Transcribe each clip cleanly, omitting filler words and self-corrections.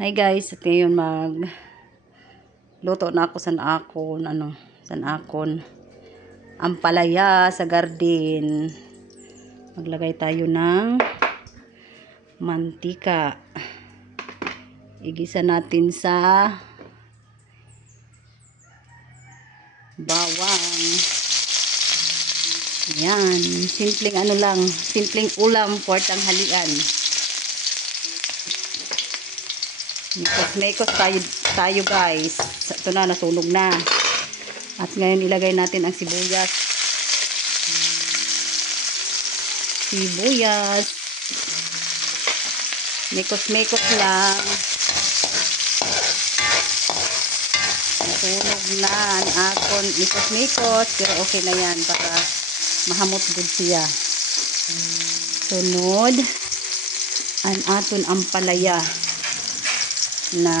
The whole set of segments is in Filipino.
Hi guys, at ngayon luto na ako sanakon ampalaya sa garden. Maglagay tayo ng mantika. Igisa natin sa bawang. Yan, simpleng ulam for tanghalian. Mekos tayo guys. Ito na, nasunog na. At ngayon ilagay natin ang sibuyas. Mekos lang. Nasunog na ang akon mekos. Pero okay na yan para mahamot good siya. Sunod ang aton ampalaya na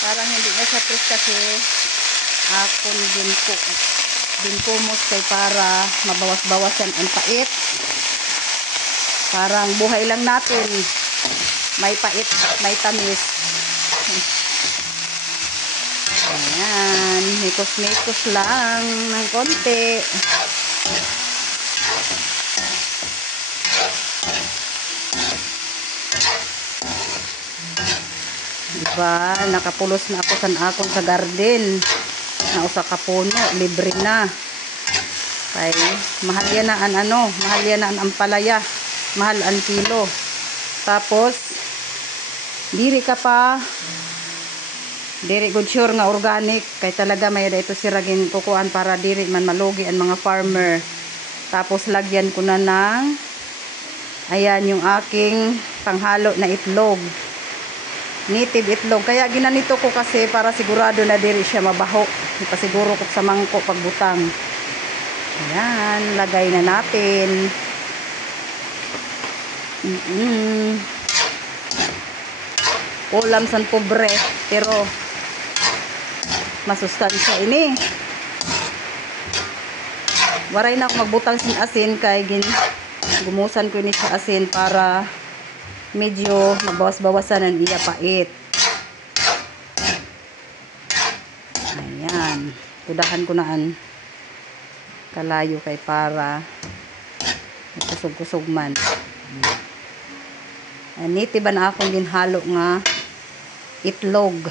parang hindi na siya press kasi akon din kumos kay para mabawas-bawasan ang pait. Parang buhay lang natin, may pait, may tamis. Ayan, mekos lang ng konti. Diba, nakapulos na ako sa garden na usa ka puno, libre na kay mahal yan ang ampalaya, mahal ang kilo. Tapos diri good sure nga organic kay talaga may ito siragin kukuan para diri man malugi ang mga farmer. Tapos lagyan ko na ng ayan yung aking panghalo na itlog, native itlog. Kaya ginanito ko kasi para sigurado na diri siya mabaho. Ipasiguro ko sa mangko pagbutang. Ayan, lagay na natin. Ulam san pobre pero masustansya ini. Waray na ako magbutang sin asin kay gumusan ko ini sa asin para medyo mabawas-bawasan ang iya pait. Ayan, kudahan ko naan kalayo kay para kusog-kusog man. Native na akong ginhalo nga itlog,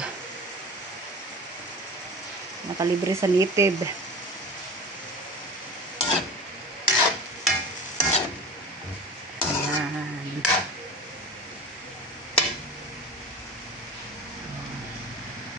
nakalibre sa native.